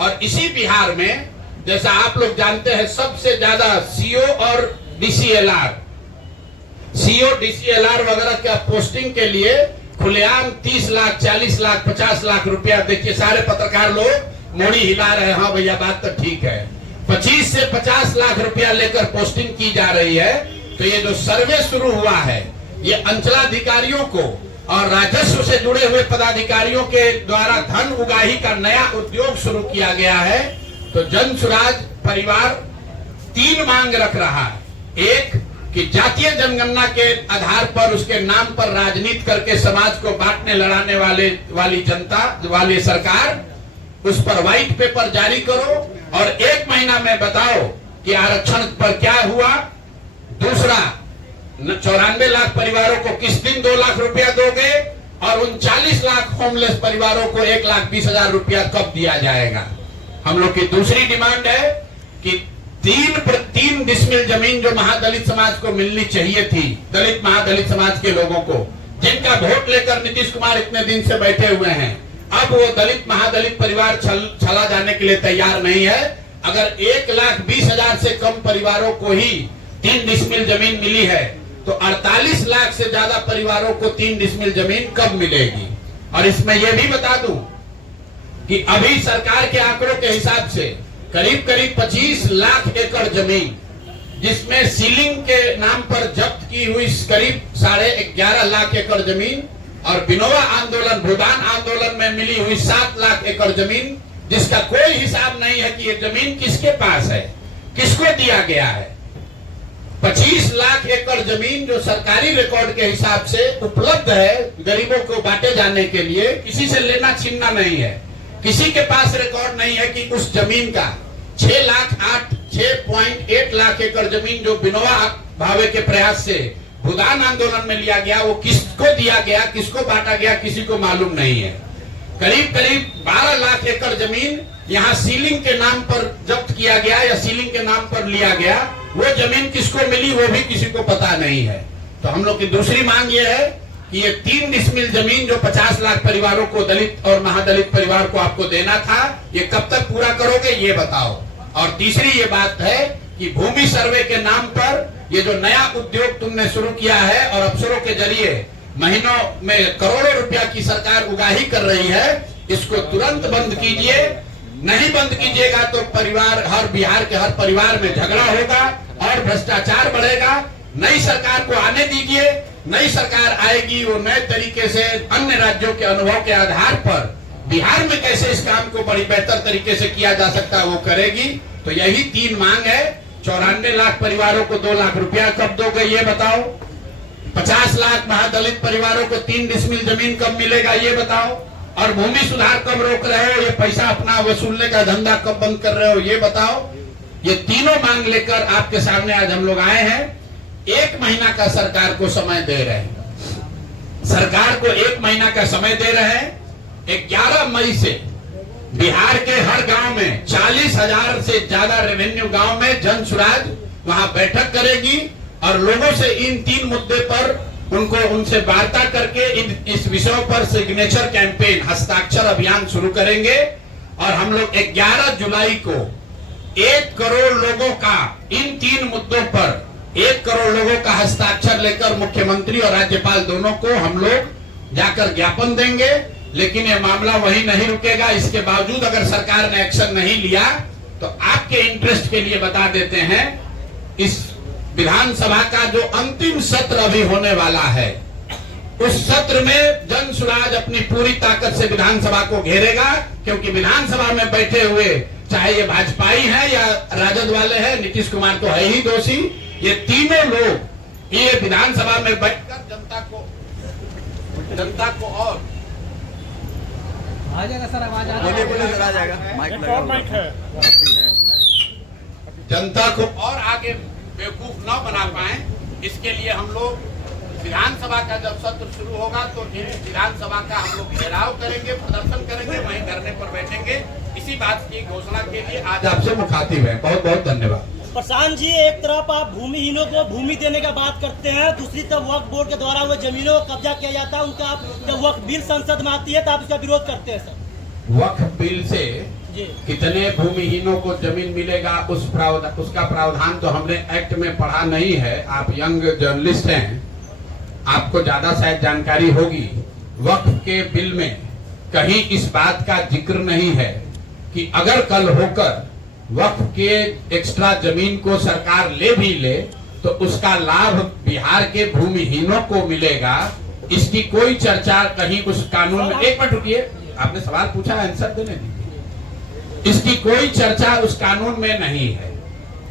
और इसी बिहार में जैसा आप लोग जानते हैं सबसे ज्यादा सीओ और डीसीएलआर वगैरह का पोस्टिंग के लिए खुलेआम 30 लाख 40 लाख 50 लाख रुपया, देखिए सारे पत्रकार लोग मोड़ी हिला रहे हैं, हाँ भैया बात तो ठीक है, 25 से 50 लाख रुपया लेकर पोस्टिंग की जा रही है। तो ये जो सर्वे शुरू हुआ है ये अंचलाधिकारियों को और राजस्व से जुड़े हुए पदाधिकारियों के द्वारा धन उगाही का नया उद्योग शुरू किया गया है। तो जन सुराज परिवार 3 मांग रख रहा है। एक कि जातीय जनगणना के आधार पर उसके नाम पर राजनीति करके समाज को बांटने लड़ाने वाली जनता वाली सरकार, उस पर व्हाइट पेपर जारी करो और 1 महीना में बताओ कि आरक्षण पर क्या हुआ। दूसरा, 94 लाख परिवारों को किस दिन 2 लाख रुपया दोगे और उन 40 लाख होमलेस परिवारों को 1,20,000 रुपया कब दिया जाएगा। हम लोग की दूसरी डिमांड है कि 3 डिसमिल जमीन जो महादलित समाज को मिलनी चाहिए थी, दलित महादलित समाज के लोगों को, जिनका वोट लेकर नीतीश कुमार इतने दिन से बैठे हुए हैं, अब वो दलित महादलित परिवार चला जाने के लिए तैयार नहीं है। अगर 1,20,000 से कम परिवारों को ही 3 डिसमिल जमीन मिली है तो 48 लाख से ज्यादा परिवारों को 3 डिसमिल जमीन कब मिलेगी। और इसमें यह भी बता दूं कि अभी सरकार के आंकड़ों के हिसाब से करीब 25 लाख एकड़ जमीन, जिसमें सीलिंग के नाम पर जब्त की हुई करीब 11.5 लाख एकड़ जमीन और विनोबा आंदोलन भूदान आंदोलन में मिली हुई 7 लाख एकड़ जमीन, जिसका कोई हिसाब नहीं है कि ये जमीन किसके पास है, किसको दिया गया है। 25 लाख एकड़ जमीन जो सरकारी रिकॉर्ड के हिसाब से उपलब्ध है गरीबों को बांटे जाने के लिए, किसी से लेना छीनना नहीं है, किसी के पास रिकॉर्ड नहीं है कि उस जमीन का 6.8 लाख एकड़ जमीन जो विनोबा भावे के प्रयास से भूदान आंदोलन में लिया गया, वो किसको दिया गया, किसको बांटा गया, किसी को मालूम नहीं है। करीब 12 लाख एकड़ जमीन यहाँ सीलिंग के नाम पर जब्त किया गया या सीलिंग के नाम पर लिया गया, वो जमीन किसको मिली वो भी किसी को पता नहीं है। तो हम लोग की दूसरी मांग ये है कि ये 3 डिसमिल जमीन जो 50 लाख परिवारों को, दलित और महादलित परिवार को आपको देना था, ये कब तक पूरा करोगे ये बताओ। और तीसरी ये बात है कि भूमि सर्वे के नाम पर ये जो नया उद्योग तुमने शुरू किया है और अफसरों के जरिए महीनों में करोड़ों रुपया की सरकार उगाही कर रही है, इसको तुरंत बंद कीजिए। नहीं बंद कीजिएगा तो बिहार के हर परिवार में झगड़ा होगा और भ्रष्टाचार बढ़ेगा। नई सरकार को आने दीजिए, नई सरकार आएगी, वो नए तरीके से अन्य राज्यों के अनुभव के आधार पर बिहार में कैसे इस काम को बड़ी बेहतर तरीके से किया जा सकता है वो करेगी। तो यही 3 मांग है। 94 लाख परिवारों को 2 लाख रुपया कब दोगे ये बताओ, 50 लाख महादलित परिवारों को 3 डिसमिल जमीन कब मिलेगा ये बताओ, और भूमि सुधार कब रोक रहे हो, ये पैसा अपना वसूलने का धंधा कब बंद कर रहे हो ये बताओ। ये तीनों मांग लेकर आपके सामने आज हम लोग आए हैं। 1 महीना का सरकार को समय दे रहे हैं, सरकार को 1 महीना का समय दे रहे हैं। 11 मई से बिहार के हर गांव में 40,000 से ज्यादा रेवेन्यू गांव में जन सुराज वहां बैठक करेगी और लोगों से इन 3 मुद्दे पर उनसे वार्ता करके इस विषयों पर सिग्नेचर कैंपेन, हस्ताक्षर अभियान शुरू करेंगे। और हम लोग 11 जुलाई को 1 करोड़ लोगों का इन 3 मुद्दों पर 1 करोड़ लोगों का हस्ताक्षर लेकर मुख्यमंत्री और राज्यपाल दोनों को हम लोग जाकर ज्ञापन देंगे। लेकिन ये मामला वही नहीं रुकेगा। इसके बावजूद अगर सरकार ने एक्शन नहीं लिया तो आपके इंटरेस्ट के लिए बता देते हैं, इस विधानसभा का जो अंतिम सत्र अभी होने वाला है, उस सत्र में जन सुराज अपनी पूरी ताकत से विधानसभा को घेरेगा। क्योंकि विधानसभा में बैठे हुए चाहे ये भाजपाई है या राजद वाले हैं, नीतीश कुमार तो है ही दोषी, ये तीनों लोग ये विधानसभा में बैठकर जनता को और आ जाएगा सर, आवाज आ जाएगा, माइक है, जनता को और आगे बेवकूफ न बना पाए, इसके लिए हम लोग विधानसभा का जब सत्र शुरू होगा तो विधानसभा का हम लोग घेराव करेंगे, प्रदर्शन करेंगे, वहीं धरने पर बैठेंगे। इसी बात की घोषणा के लिए आज आपसे मुखातिब है। बहुत बहुत धन्यवाद। प्रशांत जी, एक तरफ आप भूमिहीनों को भूमि देने का बात करते हैं, दूसरी तरफ वक्फ बोर्ड के द्वारा वो जमीनों को कब्जा किया जाता है, उनका आप जब वक्फ बिल संसद में आती है तो आप इसका विरोध करते हैं सर। वक्फ बिल से जी। कितने भूमिहीनों को जमीन मिलेगा उसका प्रावधान तो हमने एक्ट में पढ़ा नहीं है। आप यंग जर्नलिस्ट हैं, आपको ज्यादा शायद जानकारी होगी। वक्फ के बिल में कहीं इस बात का जिक्र नहीं है कि अगर कल होकर वक्फ के एक्स्ट्रा जमीन को सरकार ले भी ले तो उसका लाभ बिहार के भूमिहीनों को मिलेगा। इसकी कोई चर्चा कहीं उस कानून में, एक मिनट रुकिए, आपने सवाल पूछा, आंसर देने दीजिए। इसकी कोई चर्चा उस कानून में नहीं है।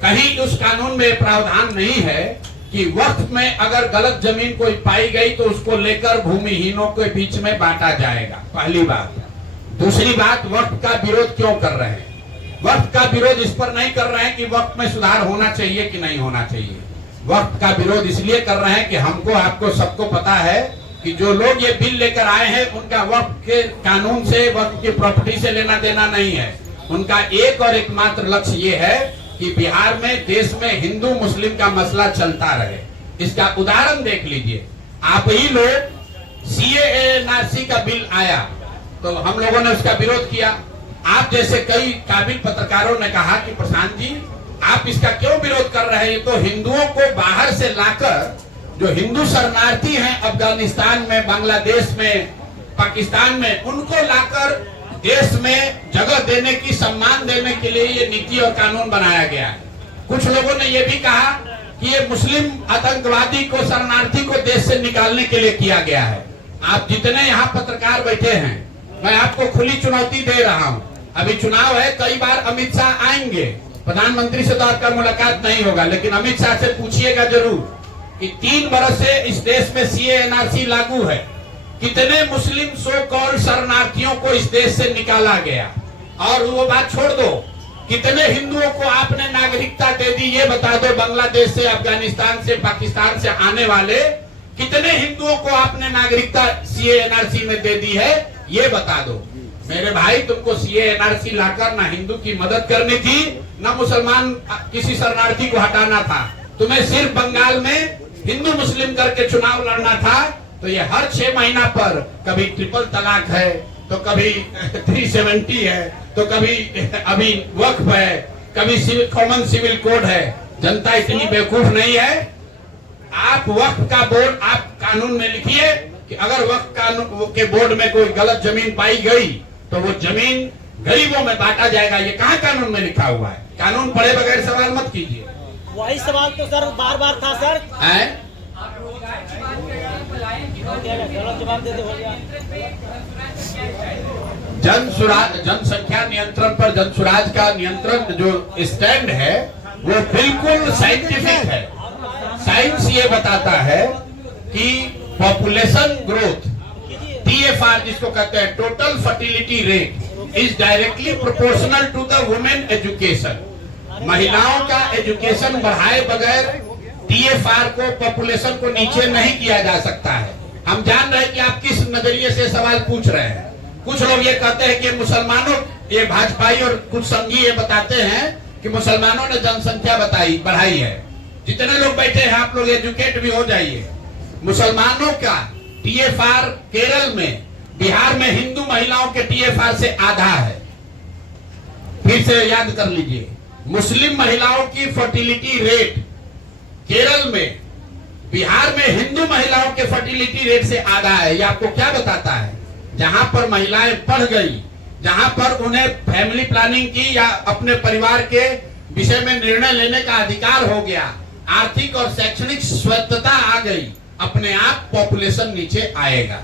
कहीं उस कानून में प्रावधान नहीं है कि वक्फ में अगर गलत जमीन कोई पाई गई तो उसको लेकर भूमिहीनों के बीच में बांटा जाएगा। पहली बात। दूसरी बात, वक्फ का विरोध क्यों कर रहे हैं? वक्फ का विरोध इस पर नहीं कर रहे हैं कि वक्फ में सुधार होना चाहिए कि नहीं होना चाहिए। वक्फ का विरोध इसलिए कर रहे हैं कि हमको, आपको, सबको पता है कि जो लोग ये बिल लेकर आए हैं उनका वक्फ के कानून से, वक्फ की प्रॉपर्टी से लेना देना नहीं है। उनका एक और एकमात्र लक्ष्य ये है कि बिहार में, देश में हिंदू मुस्लिम का मसला चलता रहे। इसका उदाहरण देख लीजिए। आप ही लोग CAA का बिल आया तो हम लोगों ने उसका विरोध किया। आप जैसे कई काबिल पत्रकारों ने कहा कि प्रशांत जी आप इसका क्यों विरोध कर रहे हैं? तो हिंदुओं को बाहर से लाकर, जो हिंदू शरणार्थी हैं अफगानिस्तान में, बांग्लादेश में, पाकिस्तान में, उनको लाकर देश में जगह देने की, सम्मान देने के लिए ये नीति और कानून बनाया गया है। कुछ लोगों ने ये भी कहा कि ये मुस्लिम आतंकवादी को, शरणार्थी को देश से निकालने के लिए किया गया है। आप जितने यहाँ पत्रकार बैठे हैं, मैं आपको खुली चुनौती दे रहा हूँ। अभी चुनाव है, कई बार अमित शाह आएंगे, प्रधानमंत्री से तो आपका मुलाकात नहीं होगा, लेकिन अमित शाह से पूछिएगा जरूर कि 3 बरस से इस देश में CAA लागू है, कितने मुस्लिम सो कॉल्ड शरणार्थियों को इस देश से निकाला गया? और वो बात छोड़ दो, कितने हिंदुओं को आपने नागरिकता दे दी, ये बता दो। बांग्लादेश से, अफगानिस्तान से, पाकिस्तान से आने वाले कितने हिंदुओं को आपने नागरिकता CAA में दे दी है, ये बता दो। मेरे भाई, तुमको CAA लाकर ना हिंदू की मदद करनी थी, ना मुसलमान किसी शरणार्थी को हटाना था। तुम्हें सिर्फ बंगाल में हिंदू मुस्लिम करके चुनाव लड़ना था। तो ये हर 6 महीना पर कभी ट्रिपल तलाक है, तो कभी 370 है, तो कभी अभी वक्फ है, कभी कॉमन सिविल कोड है। जनता इतनी बेवकूफ नहीं है। आप वक्फ का बोर्ड, आप कानून में लिखिए कि अगर वक्फ कानून के बोर्ड में कोई गलत जमीन पाई गई तो वो जमीन गरीबों में बांटा जाएगा। ये कहाँ कानून में लिखा हुआ है? कानून पढ़े बगैर सवाल मत कीजिए। वही सवाल तो सर बार बार था सर। गलत जवाब दे हो गया। जनसंख्या नियंत्रण पर जनसुराज का नियंत्रण जो स्टैंड है वो बिल्कुल साइंटिफिक है। साइंस ये बताता है कि पॉपुलेशन ग्रोथ, TFR जिसको कहते हैं, total fertility rate, is directly proportional to the women education. महिलाओं का एजुकेशन बढ़ाए बगैर TFR को, पॉपुलेशन को नीचे नहीं किया जा सकता है। हम जान रहे हैं कि आप किस नजरिए से सवाल पूछ रहे हैं। कुछ लोग ये कहते हैं कि मुसलमानों, ये भाजपाई और कुछ संघी ये बताते हैं कि मुसलमानों ने जनसंख्या बढ़ाई है। जितने लोग बैठे हैं आप लोग एजुकेट भी हो जाइए। मुसलमानों का TFR केरल में, बिहार में हिंदू महिलाओं के TFR से आधा है। फिर से याद कर लीजिए, मुस्लिम महिलाओं की फर्टिलिटी रेट केरल में, बिहार में हिंदू महिलाओं के फर्टिलिटी रेट से आधा है। ये आपको क्या बताता है? जहां पर महिलाएं पढ़ गई, जहां पर उन्हें फैमिली प्लानिंग की या अपने परिवार के विषय में निर्णय लेने का अधिकार हो गया, आर्थिक और शैक्षणिक स्वायत्तता आ गई, अपने आप पॉपुलेशन नीचे आएगा।